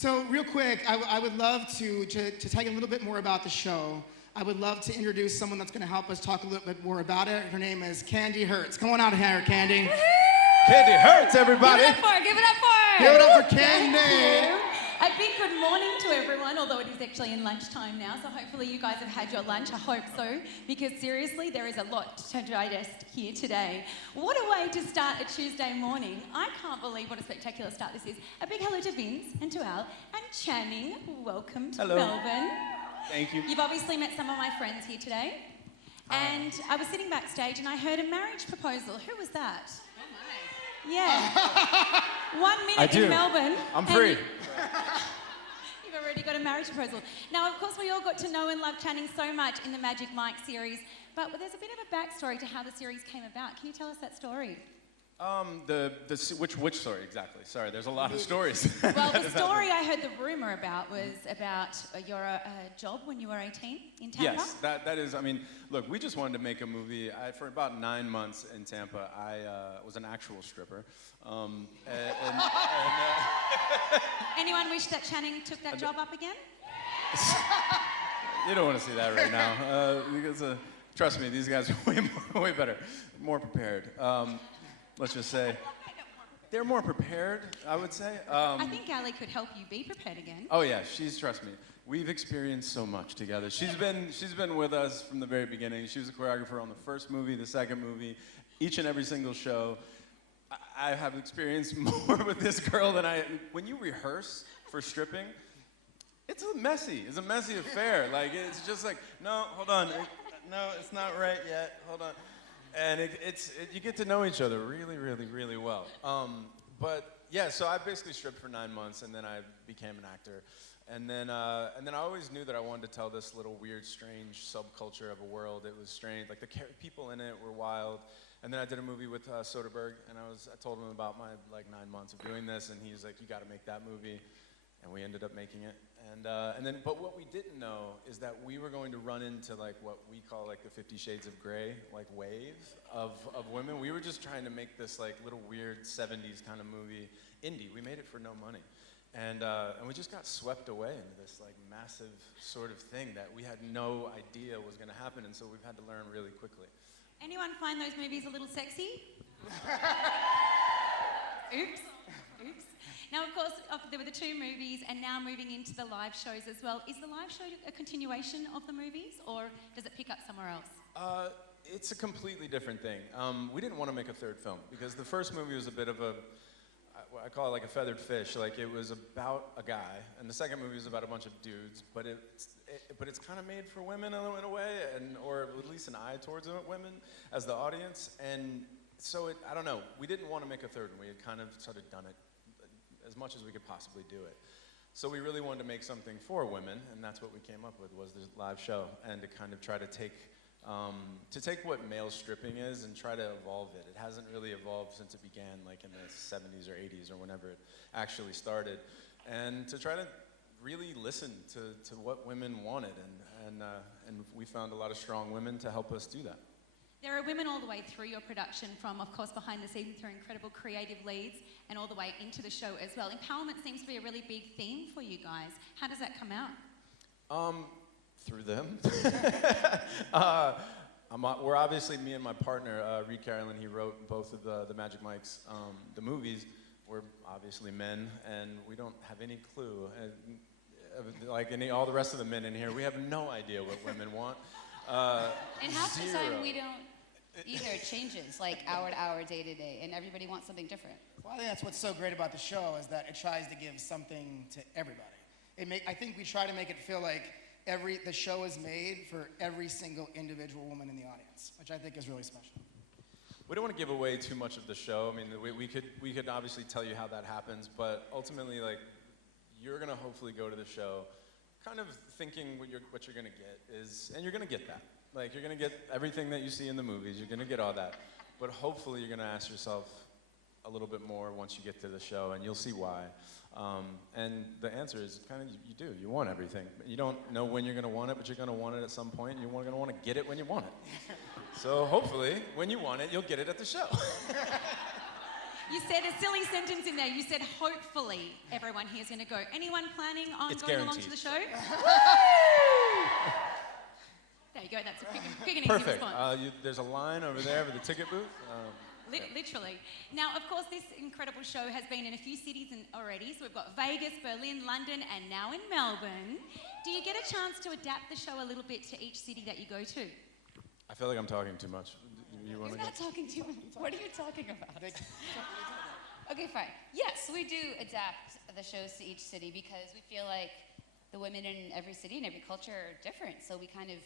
So real quick, I would love to tell you a little bit more about the show. I would love to introduce someone that's going to help us talk a little bit more about it. Her name is Candy Hertz. Come on out here, Candy. Candy Hertz, everybody. Give it up for her, give it up for her. Give it up for Candy. A big good morning to everyone, although it is actually in lunchtime now, so hopefully you guys have had your lunch, I hope so, because seriously, there is a lot to digest here today. What a way to start a Tuesday morning. I can't believe what a spectacular start this is. A big hello to Vince and to Al and Channing. Welcome to Melbourne. Thank you. You've obviously met some of my friends here today. And I was sitting backstage and I heard a marriage proposal. Who was that? Yeah. 1 minute in Melbourne. I'm free. You've already got a marriage proposal. Now, of course, we all got to know and love Channing so much in the Magic Mike series, but there's a bit of a backstory to how the series came about. Can you tell us that story? Which story exactly? Sorry, there's a lot of stories. Well, the story I heard the rumor about was about your job when you were 18 in Tampa. Yes, that is, I mean, look, we just wanted to make a movie. For about 9 months in Tampa, I was an actual stripper. Anyone wish that Channing took that job up again? You don't want to see that right now, because trust me, these guys are way better, more prepared. Let's just say they're more prepared, I would say. I think Ali could help you be prepared again. Oh yeah, trust me. We've experienced so much together. She's been with us from the very beginning. She was a choreographer on the first movie, the second movie, each and every single show. I have experienced more with this girl than when you rehearse for stripping, it's a messy affair. Like, it's just like, no, hold on. No, it's not right yet. Hold on. And you get to know each other really, really, really well. But yeah, so I basically stripped for 9 months, and then I became an actor. And then I always knew that I wanted to tell this little weird, strange subculture of a world. It was strange. Like, the people in it were wild. And then I did a movie with Soderbergh, and I told him about my 9 months of doing this, and he's like, "You got to make that movie," and we ended up making it. But what we didn't know is that we were going to run into what we call the 50 Shades of Grey wave of women. We were just trying to make this little weird 70s kind of movie, indie. We made it for no money, and we just got swept away into this massive sort of thing that we had no idea was going to happen, and so we've had to learn really quickly. Anyone find those movies a little sexy? Oops. Now, of course, there were the 2 movies, and now moving into the live shows as well. Is the live show a continuation of the movies, or does it pick up somewhere else? It's a completely different thing. We didn't want to make a 3rd film, because the first movie was a bit of I call it a feathered fish. It was about a guy, and the second movie was about a bunch of dudes, but it's kind of made for women in a way, or at least an eye towards women as the audience. And so I don't know, we didn't want to make a 3rd one. We had kind of sort of done it as much as we could possibly do it. So we really wanted to make something for women, and that's what we came up with, was this live show, and to kind of try to take what male stripping is and try to evolve it. It hasn't really evolved since it began in the 70s or 80s or whenever it actually started. And to try to really listen to what women wanted, and we found a lot of strong women to help us do that. There are women all the way through your production, from, of course, behind the scenes through incredible creative leads, and all the way into the show as well. Empowerment seems to be a really big theme for you guys. How does that come out? Through them. We're obviously, me and my partner, Reed Carolyn, he wrote both of the Magic Mike's, the movies. We're obviously men, and we don't have any clue. All the rest of the men in here, we have no idea what women want. And half the time we don't either. It changes hour to hour, day to day, and everybody wants something different. Well, I think that's what's so great about the show, is that it tries to give something to everybody. I think we try to make it feel like the show is made for every single individual woman in the audience, which I think is really special. We don't want to give away too much of the show. I mean, we could obviously tell you how that happens, but ultimately, you're gonna hopefully go to the show kind of thinking what you're gonna get is, and you're gonna get that. You're gonna get everything that you see in the movies. You're gonna get all that, but hopefully you're gonna ask yourself a little bit more once you get to the show, and you'll see why. And the answer is kind of, you do. You want everything. You don't know when you're gonna want it, but you're gonna want it at some point, and you're gonna want to get it when you want it. So hopefully, when you want it, you'll get it at the show. You said a silly sentence in there. You said, hopefully everyone here's going to go. Anyone planning on It's going along guaranteed. to the show? There you go. That's a quick and easy Perfect. response. There's a line over there with the ticket booth. Literally. Now, of course, this incredible show has been in a few cities already. So we've got Vegas, Berlin, London, and now in Melbourne. Do you get a chance to adapt the show a little bit to each city that you go to? I feel like I'm talking too much. You want He's to not talking too much. What are you talking about? Okay, fine. Yes, we do adapt the shows to each city because we feel like the women in every city and every culture are different. So we kind of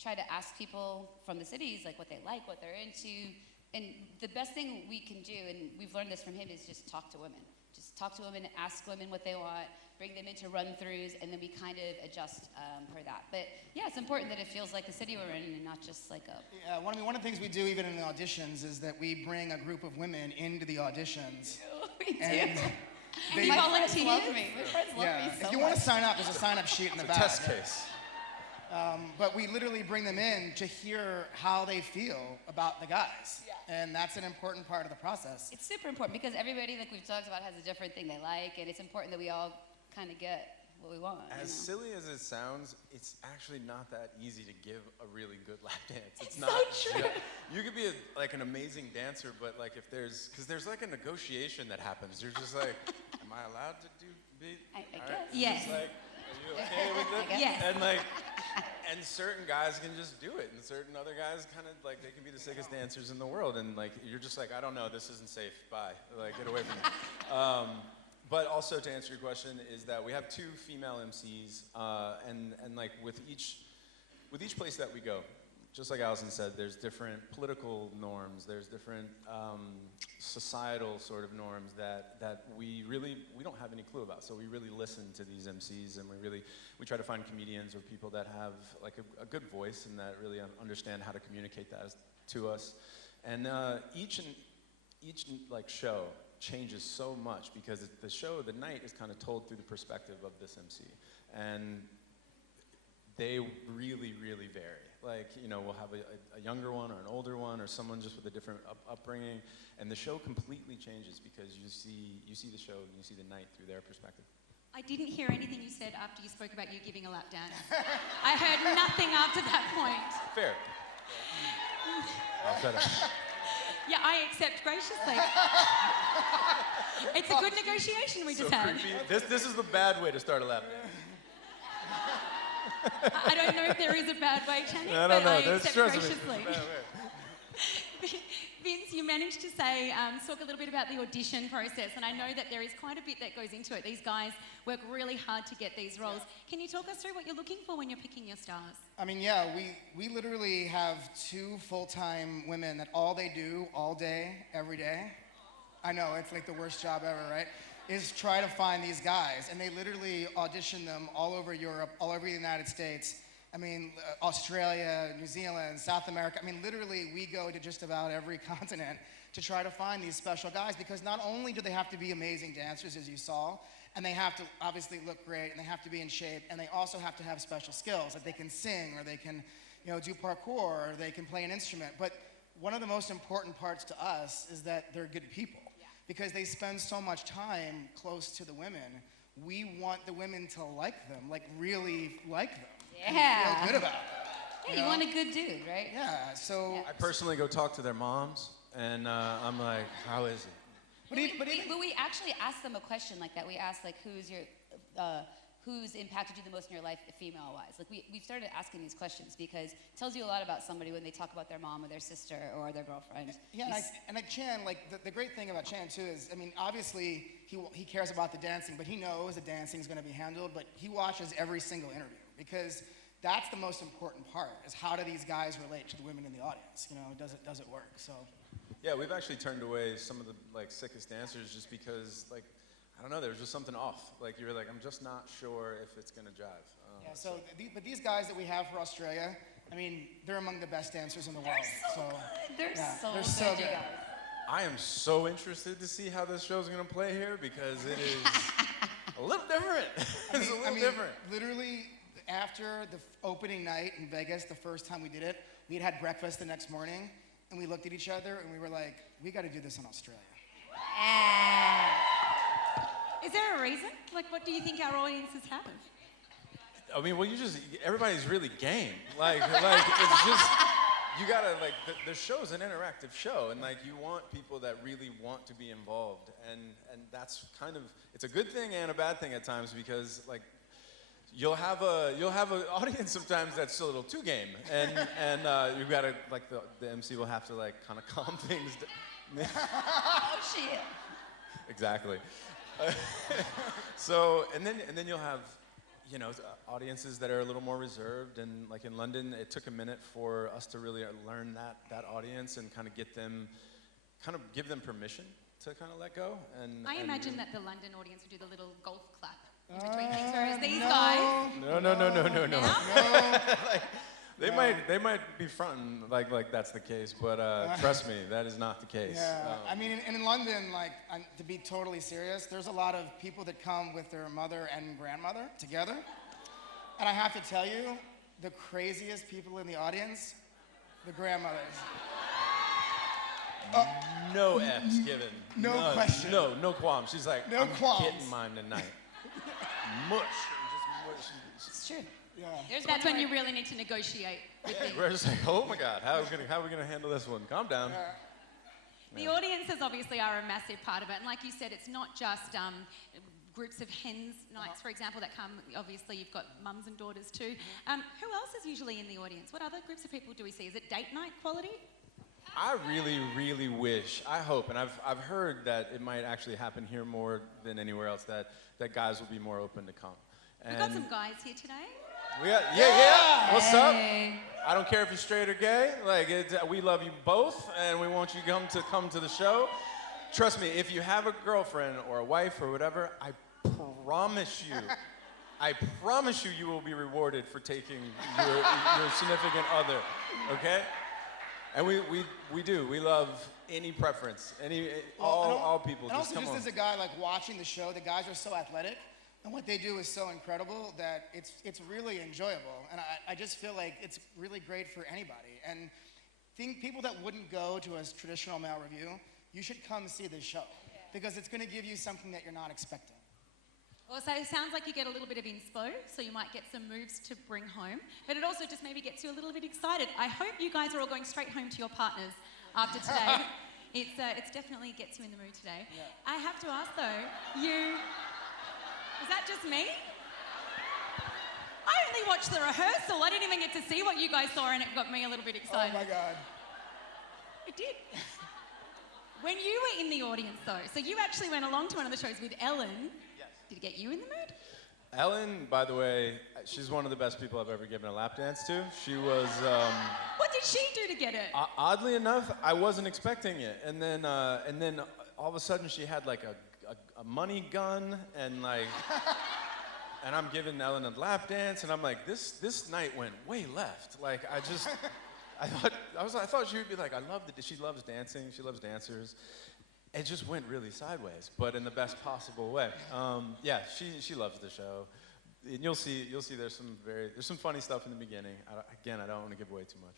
try to ask people from the cities like what they like, what they're into. And the best thing we can do, and we've learned this from him, is just talk to women. Just talk to women, ask women what they want, bring them into run-throughs, and then we kind of adjust per that. But yeah, it's important that it feels like the city we're in and not just like a... Yeah, one of the things we do even in the auditions is that we bring a group of women into the auditions. We do. And they, My friends volunteers? love me. My friends love yeah, me so if you much. want to sign up, there's a sign-up sheet in the back. test case. But we literally bring them in to hear how they feel about the guys. Yeah. And that's an important part of the process. It's super important because everybody, like we've talked about, has a different thing they like, and it's important that we all kind of get what we want. As you know? silly as it sounds, it's actually not that easy to give a really good lap dance. It's not so true. You could be like an amazing dancer, but like if because there's like a negotiation that happens. You're just like, am I allowed to do beat? I All guess. It's Yes. just like, are you okay with it? I guess. Yes. And like, and certain guys can just do it, and certain other guys kind of like they can be the sickest dancers in the world, and like you're just like, I don't know, this isn't safe. Bye. Like, get away from me. But also to answer your question is that we have 2 female MCs, and like with each place that we go, just like Allison said, there's different political norms, there's different societal sort of norms that we don't have any clue about. So we really listen to these MCs, and we try to find comedians or people that have like a good voice and that really understand how to communicate that to us. And each like show changes so much because the night is kind of told through the perspective of this MC, and they really, really vary. Like, you know, we'll have a younger one or an older one or someone just with a different upbringing, and the show completely changes because you see the show and you see the night through their perspective. I didn't hear anything you said after you spoke about you giving a lap dance. I heard nothing after that point. Fair. I'll shut up. Yeah, I accept graciously. It's a good negotiation we just had. Creepy. This is the bad way to start a lap dance. I don't know if there is a bad way, Channing, I but don't know. I That's accept stressing me. graciously. Bad way. Vince, you managed to say, talk a little bit about the audition process, and I know that there is quite a bit that goes into it. These guys work really hard to get these roles. Can you talk us through what you're looking for when you're picking your stars? I mean, yeah, we literally have 2 full-time women that all they do all day, every day. I know, it's like the worst job ever, right? Is try to find these guys. And they literally audition them all over Europe, all over the United States. I mean, Australia, New Zealand, South America. I mean, literally, we go to just about every continent to try to find these special guys because not only do they have to be amazing dancers, as you saw, and they have to obviously look great, and they have to be in shape, and they also have to have special skills, that they can sing, or they can, you know, do parkour, or they can play an instrument. But one of the most important parts to us is that they're good people. Because they spend so much time close to the women. We want the women to like them, like really like them. Yeah. And feel good about them. Yeah, you want a good dude, right? Yeah, so. I personally go talk to their moms, and I'm like, how is it? But we actually ask them a question like that. We ask like, who's impacted you the most in your life, female-wise? Like we've started asking these questions because it tells you a lot about somebody when they talk about their mom or their sister or their girlfriend. Yeah, and Chan, like the great thing about Chan too is, I mean, obviously he cares about the dancing, but he knows the dancing is going to be handled, but he watches every single interview because that's the most important part, is how do these guys relate to the women in the audience? You know, does it work? So. Yeah, we've actually turned away some of the like sickest dancers just because like, I don't know, there was just something off. Like you were like, I'm just not sure if it's gonna jive. Yeah, but these guys that we have for Australia, I mean, they're among the best dancers in the world. They're so they're good, so you good. guys. I am so interested to see how this show's gonna play here because it is a little different. It's a little different. Literally, after the opening night in Vegas, the first time we did it, we had breakfast the next morning, and we looked at each other and we were like, we got to do this in Australia. Is there a reason? Like, what do you think our audiences have? I mean, well, everybody's really game. Like it's just, you gotta, like, the show's an interactive show, and like, you want people that really want to be involved, and that's kind of, it's a good thing and a bad thing at times, because like, you'll have an audience sometimes that's a little too game, and you gotta, like, the MC will have to, like, kind of calm things down. Oh shit. Exactly. So, and then you'll have, you know, audiences that are a little more reserved, and like in London, it took a minute for us to really learn that audience and kind of give them permission to kind of let go. And I imagine that the London audience would do the little golf clap in between things, whereas these guys. No. Now? Like, they might be fronting like that's the case, but trust me, that is not the case. Yeah, I mean, in London, like, to be totally serious, there's a lot of people that come with their mother and grandmother together. And I have to tell you, the craziest people in the audience, the grandmothers. No F's given. No None. question. No qualms. She's like, No I'm qualms. getting mine tonight. Mush. And just mush. It's true. Yeah. That's when you really need to negotiate with them. We're just like, oh my God, how are we gonna handle this one? Calm down. The audiences obviously are a massive part of it, and like you said, it's not just groups of hens nights, for example, that come. Obviously, you've got mums and daughters too. Who else is usually in the audience? What other groups of people do we see? Is it date night quality? I really, really wish, I hope, and I've heard that it might actually happen here more than anywhere else, that guys will be more open to come. We've got some guys here today. Yeah. What's up? I don't care if you're straight or gay. Like, we love you both, and we want you to come to the show. Trust me, if you have a girlfriend or a wife or whatever, I promise you, you will be rewarded for taking your significant other. Okay? And we do. We love any preference, all people. And Just also, come just on. as a guy, like, watching the show, the guys are so athletic. And what they do is so incredible that it's really enjoyable. And I just feel like it's really great for anybody. And people that wouldn't go to a traditional male review, you should come see this show. Because it's going to give you something that you're not expecting. Also, it sounds like you get a little bit of inspo, so you might get some moves to bring home. But it also just maybe gets you a little bit excited. I hope you guys are all going straight home to your partners after today. It's definitely gets you in the mood today. Yeah. I have to ask though, is that just me? I only watched the rehearsal. I didn't even get to see what you guys saw, and it got me a little bit excited. Oh my God. It did. When you were in the audience, though, so you actually went along to one of the shows with Ellen. Yes. Did it get you in the mood? Ellen, by the way, she's one of the best people I've ever given a lap dance to. She was. What did she do to get it? Oddly enough, I wasn't expecting it, and then all of a sudden she had like a money gun, and like, and I'm giving Ellen a lap dance, and I'm like, this night went way left. Like, I thought she would be like, she loves dancing, she loves dancers. It just went really sideways, but in the best possible way. Yeah, she loves the show, and you'll see there's some funny stuff in the beginning. I don't want to give away too much.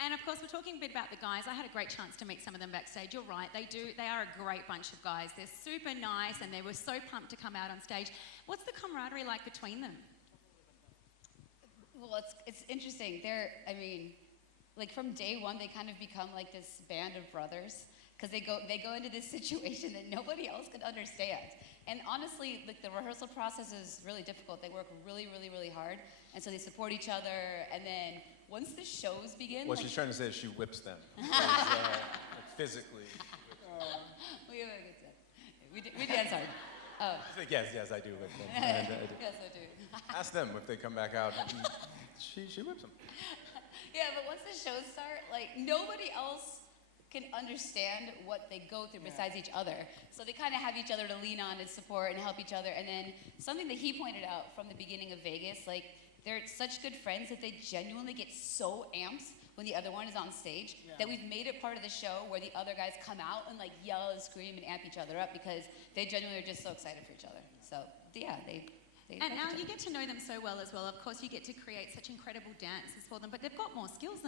And of course, we're talking a bit about the guys. I had a great chance to meet some of them backstage. You're right, they are a great bunch of guys. They're super nice, and they were so pumped to come out on stage. What's the camaraderie like between them? Well, it's interesting. Like from day one, they kind of become like this band of brothers, because they go into this situation that nobody else could understand. And honestly, like, the rehearsal process is really difficult. They work really, really, really hard, and so they support each other. And then once the shows begin, What she's trying to say is she whips them, like, physically. We dance hard. Oh. She's like, yes, I do whip them. I do. Yes, I do. Ask them if they come back out. She whips them. Yeah, but once the shows start, like, nobody else can understand what they go through besides each other. So they kind of have each other to lean on and support and help each other. And then something that he pointed out from the beginning of Vegas, like, they're such good friends that they genuinely get so amped when the other one is on stage that we've made it part of the show where the other guys come out and, like, yell and scream and amp each other up because they genuinely are just so excited for each other. So yeah, they And now you get to know them so well as well. Of course, you get to create such incredible dances for them, but they've got more skills than